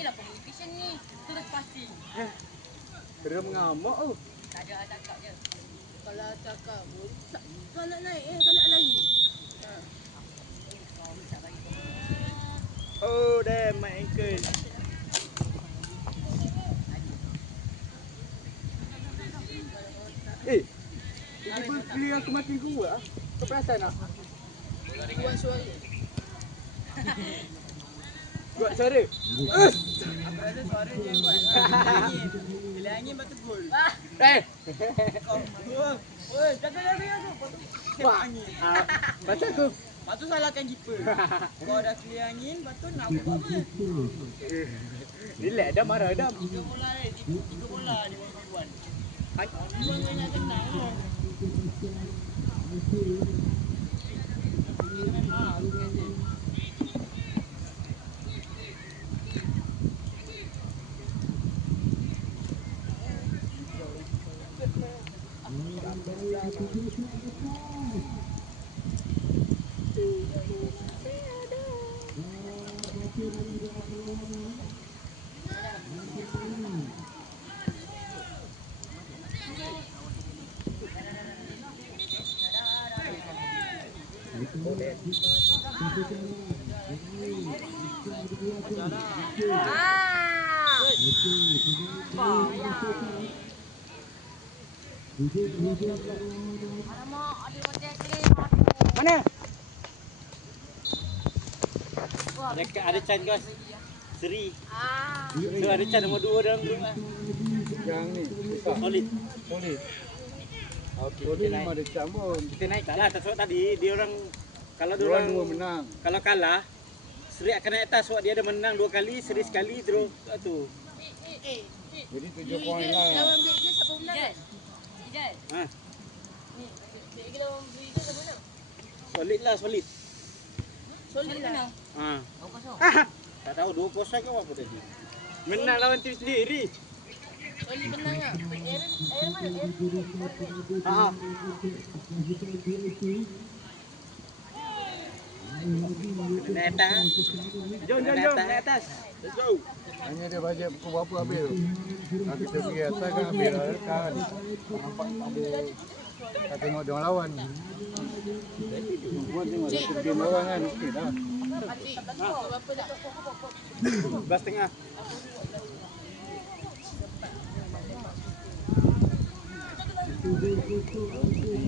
Inilah communication ni. Terus pasti. Kira mengamuk tu. Tak ada cakap je. Kalau cakap pun, kau nak naik kau nak lari. Oh damn, my ankle. Tiba-tiba clear aku makin kuat. Kau perasan tak? Buat suara. Buat suara. Aku rasa suara dia buat. Bila angin lepas tu gol. Oi, jangan lari aku. Lepas tu angin. Macam aku. Lepas tu salahkan keeper. Kau dah clear angin, lepas tu nak buat apa? Relax dah, marah dah. 3 bola ni, 3 bola di one-on-one. Dibuang kau nak tenang lah. Alamak, ada hotel clean. Mana? Ada Chan kau Seri. So ada Chan nombor 2 dalam grup lah. Yang ni. Solid. Solid. Okey, solid memang ada campur. Kita naik tak lah. Tak sebab tadi dia orang kalau dia orang Dua menang. kalau kalah Seri akan naik atas sebab dia ada menang 2 kali, Seri sekali terus tu. Jadi 7 poin lah. Lawan Big dia siapa menang kan? Ijat. Ha. Big dia lawan Big dia siapa menang? Solid lah, solid. Solid lah. Ha. 2-0. Tak tahu 2-0 ke apa tadi. Menang lawan tim sendiri. Solid menang lah. Aaron mana? Aaron. Ha. Naik atas. Jom. Naik atas. Let's go. Hanya dia bajet pukul berapa habis tu. Kalau kita pergi atas kan habis lah kan. Nampak ada. Kita tengok dia orang lawan. Buat tengok ada game lawan kan. Okey dah. Berapa dah? 12.5.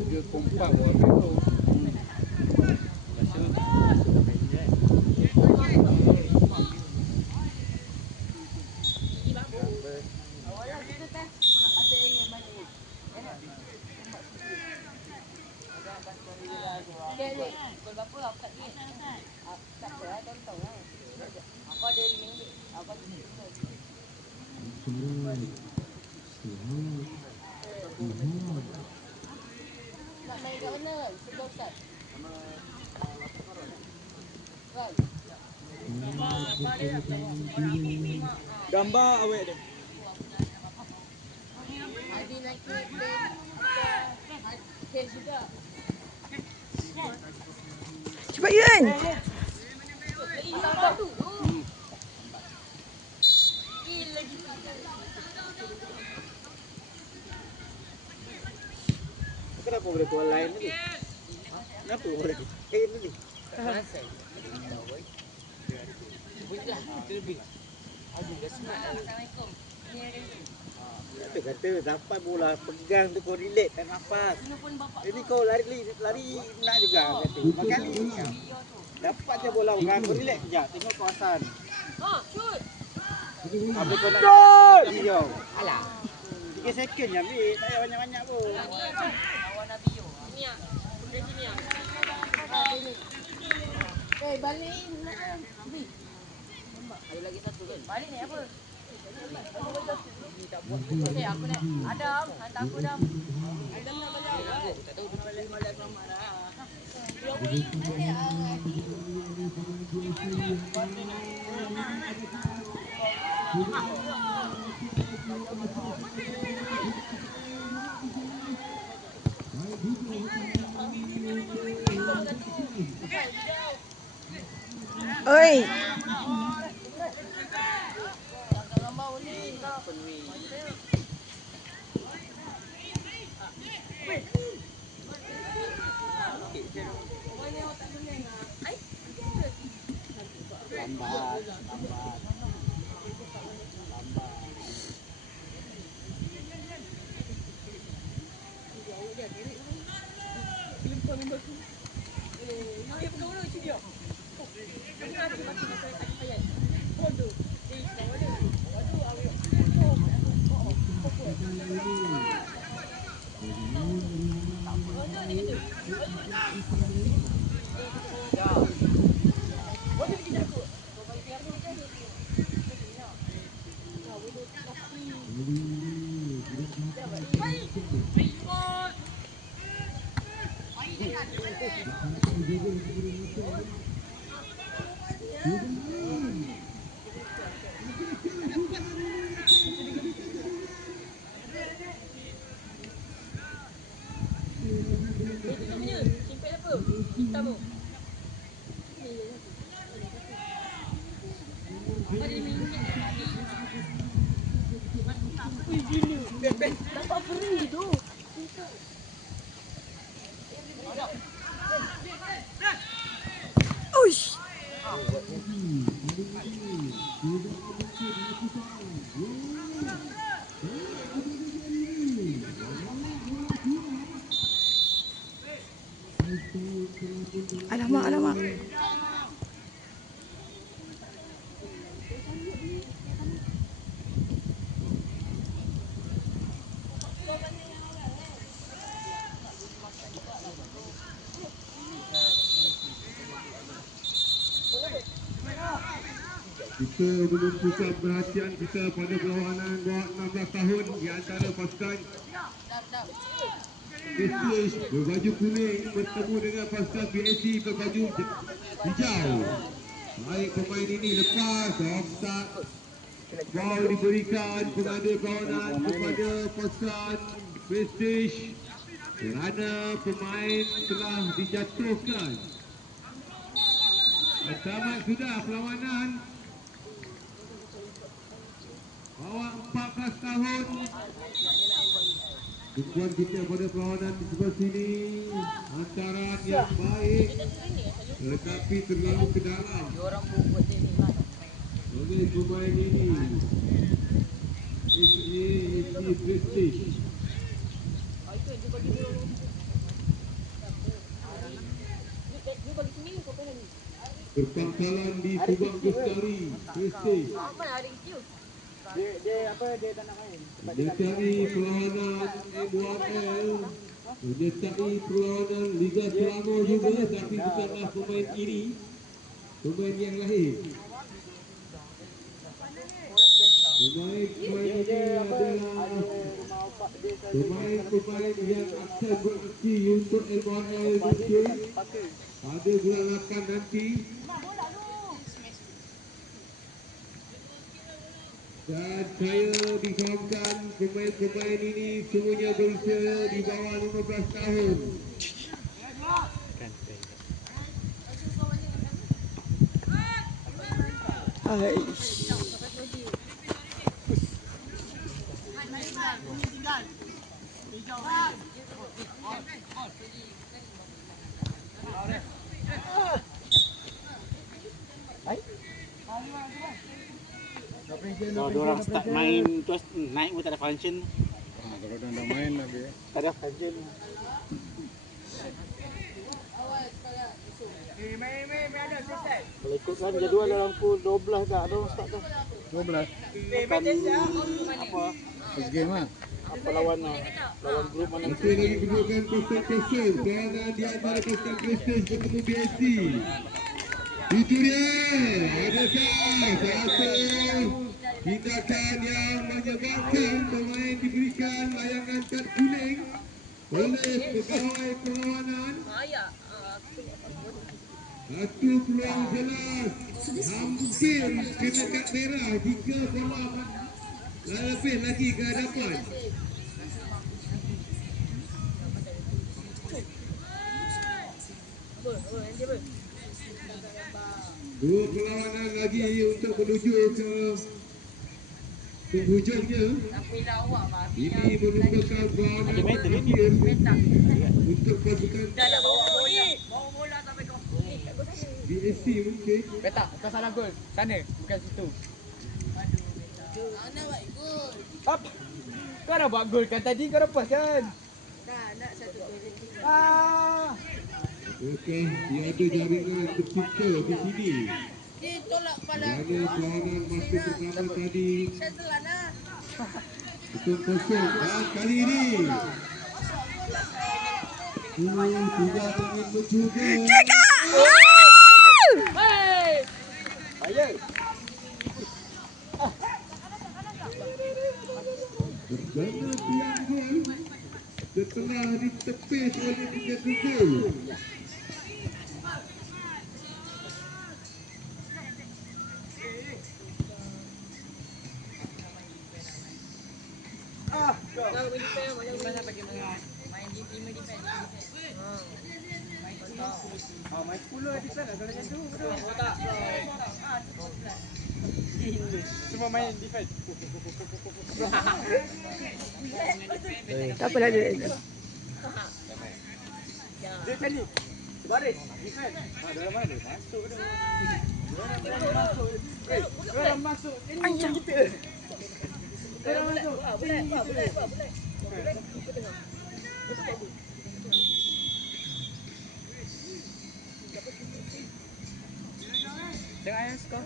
Dia kompak pun habis tu. Gol berapa aku tak ingat. Tak apa lah, tahu lah. Aku ada RM5. Aku ada RM5. Nak main kat mana kan? Sebelah Ustaz. Kan? Gambar awet dia. Adi nak plan. Cash juga. Cepat Yun. Sabar tu. Kenapa boleh keluar lain tadi? Kenapa boleh lain tadi? Assalamualaikum. Ni ada ni. Dia kata dapat bola pegang tu kau relax tak nafas. Ini pun bapak Ini kau lari nak juga kata. Makali dapat je bola pegang kau relax sekejap tengok kawasan. shoot. Habis kau nak dia. Alah. 3 second je ambil, tak payah banyak-banyak pun. Lawan Nabio. Ni ah. Dari sini ah. Balik nak. Ada lagi satu kan. Balik ni apa? Okey, aku nak Adam, hantar aku Adam. Adam nak balik awal. Tak tahu dia balik selamat lah. Oi. Lambat. Uish. Alamak, alamak. Kita menumpukan perhatian kita pada perlawanan bawah 16 tahun di antara pasukan Prestige berbaju kuning bertemu dengan pasukan BSC berbaju hijau. Baik pemain ini lepas offside. Ball diberikan pengadil perlawanan kepada pasukan Prestige kerana pemain telah dijatuhkan. Tamat sudah perlawanan. Bawah 14 tahun. Tumpuan kita pada perlawanan di sebelah sini hantaran yang baik tetapi terlalu ke dalam oleh pemain ini. SC Prestige. Perpangkalan di Subang Bestari Prestige. Dia tak nak main. Menyertai perlawanan M1L, menyertai perlawanan Liga Selangor juga, tapi bukanlah pemain ini, pemain yang lain. Pemain ini adalah pemain yang akan beraksi untuk M1L muncul pada bulan akan nanti. Dan saya difahamkan pemain-pemain ini semuanya berusia di bawah 15 tahun. Aish. Kalau diorang start main terus naik pun tak ada function. Kalau dah nak main habis. Tak ada function. Kalau ikutkan jadual dalam pukul 12 dah, diorang start dah. 12. Akan apa? First game lah. Apa lawan grup mana? Masih lagi kedudukan persen-persen kerana di antara pasukan Prestige bertemu BSC. Itu dia. Adakah satu tindakan yang menyebabkan pemain diberikan layangan kad kuning oleh pegawai perlawanan? Satu peluang jelas hampir kena kad merah jika bola lebih lagi ke hadapan. Dua perlawanan lagi untuk menuju ke penghujungnya. Tapi lawak bah. Ini merupakan bahagian Ada main tadi ni. Petak. untuk pasukan Dah lah bawa bola. Bawa bola sampai kau. BSC mungkin. Petak, kau salah gol. Sana, bukan situ. Ana buat gol. Apa? Kau dah buat gol kan tadi, kau lepas kan? Dah nak satu gol. Okey, tiada jaringan tercipta di sini. Dia tolak kepala. Mana peranan masa pertama tadi Saya telan lah. 0-0 dan kali ini tidak ingin mencuba. Ayo. Berjana tiang gol setelah ditepis oleh 3 gol. Kau main defend, mana bagi mana? Main di 5 defend. Main kotak. Main 10 di sana kalau macam tu. Kotak. Semua main defend. Tak apalah dia. Defend ni. Baris, defend. Dalam mana dia? Masuk dia. Dalam masuk. Ini kita. Dalam masuk. Boleh. Tengok ayah skor.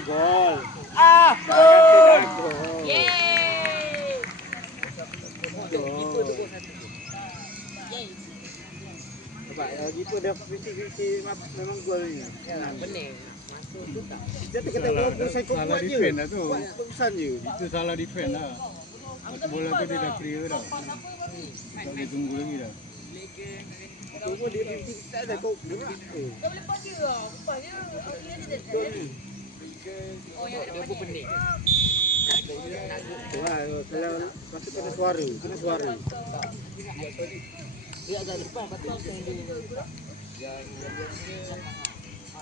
Gol. Yeay. Sebab gitu dah visi memang gol ni. Benar. Masuk tu tak. Dia kata gol saya kau buat je. defend lah tu. Buat keputusan je. Itu salah defend lah. Bola tu dia dah clear dah. Tak boleh tunggu lagi dah. Semua dia tak ada kau gerak. Kau boleh pas dia lah. Pas dia. Oh yang dia pun pening. Wah, kalau masuk kena suara, Dia agak depan patut yang dia. Yang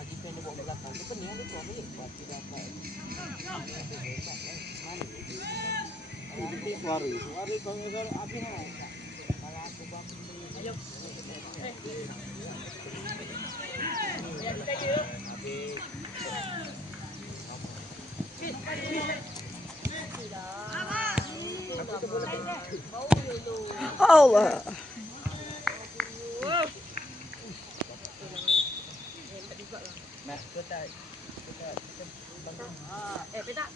defend dia bawa belakang. Dia pening dia keluar balik. Pasti dapat. Ini suara kalau suara habis lah. Kalau aku bangun ni. Ayo. Ya, kita je. Habis. Allah. Petak. Petak.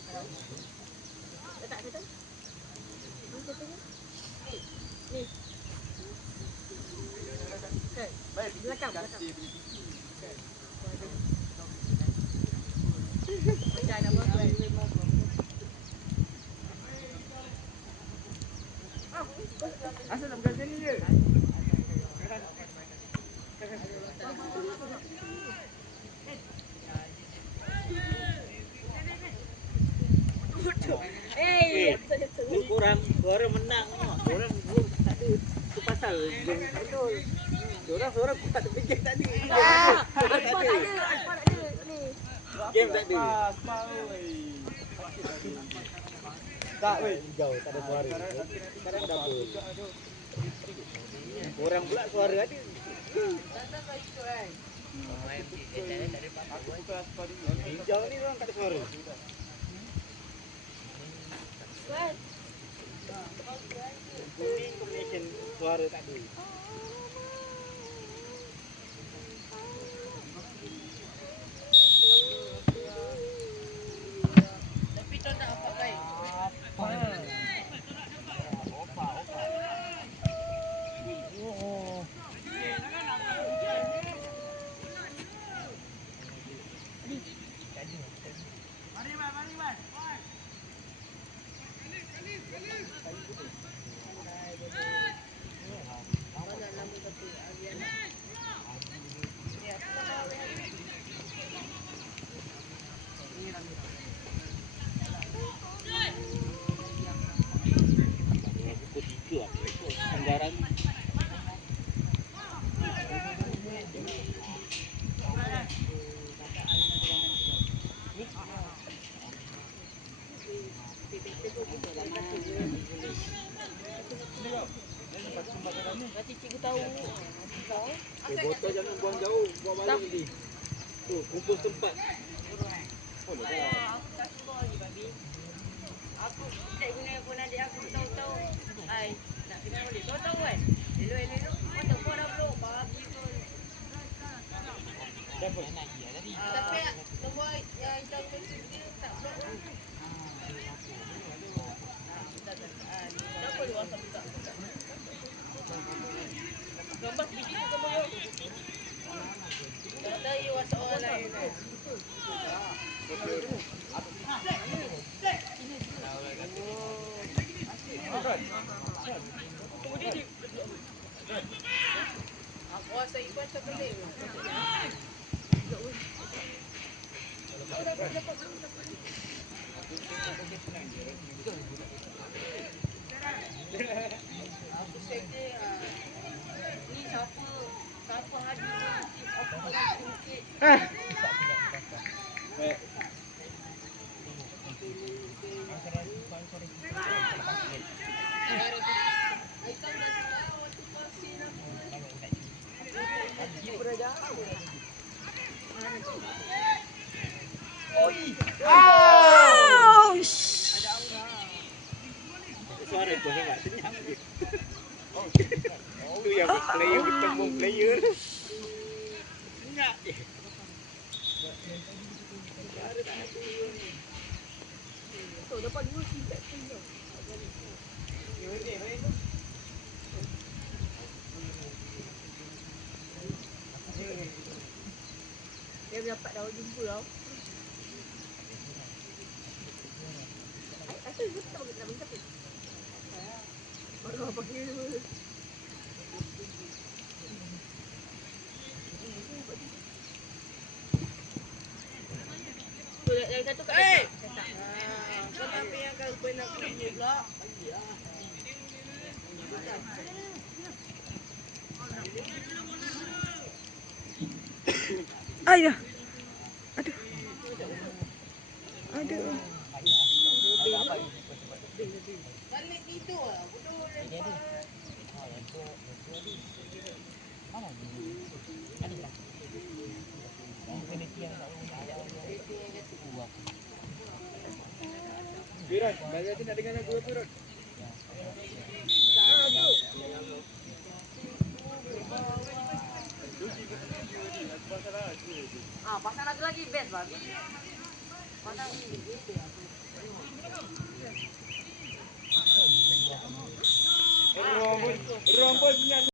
Ni. Belakang. Baca nama tu. Asal nak bukan sini je. Kurang suara menang. Orang tak ada. Itu pasal game betul. Orang kuat terfikir tak ada. Alfa tak ada. Ni. Game tak ada. Tak weh, jauh tak ada suara. Sekarang dah apa? Orang pula suara ada. Hijau ni orang tak ada suara. Kuning combination suara tak ada. Tapi tak nak apa baik. Motor jangan buang jauh, buang balik nanti. Tu, kumpul tempat. Aku tak guna pun adik aku tahu-tahu. Ai, nak kena boleh tahu-tahu kan. Elok-elok motor kau dah blok babi tu. Tapi nombor yang hitam tu dia tak blok pun. Tak boleh WhatsApp juga. Gambar biji tu gambar kau. Tak tahu WhatsApp orang lain kan. Aku rasa ikut terkeling. Aku sekde ni siapa hadir aku sikit. Suara kau enggak senyap. Tu yang player bertemu player. Senyap je. Tu dapat 2 feedback pun tu. Dia dapat dah jumpa tau. Asal dia tak nak bagi siapa? Orang pakai dia. Tu dari satu kat dekat. Kenapa yang kau pernah kerja pula? Ayah. Aduh. Aduh. Balik itu ah, bodoh lepas. Firas, balik nanti nak dengar lagu apa, Rod? Pasang lagu lagi best babi. Pasang Rombos punya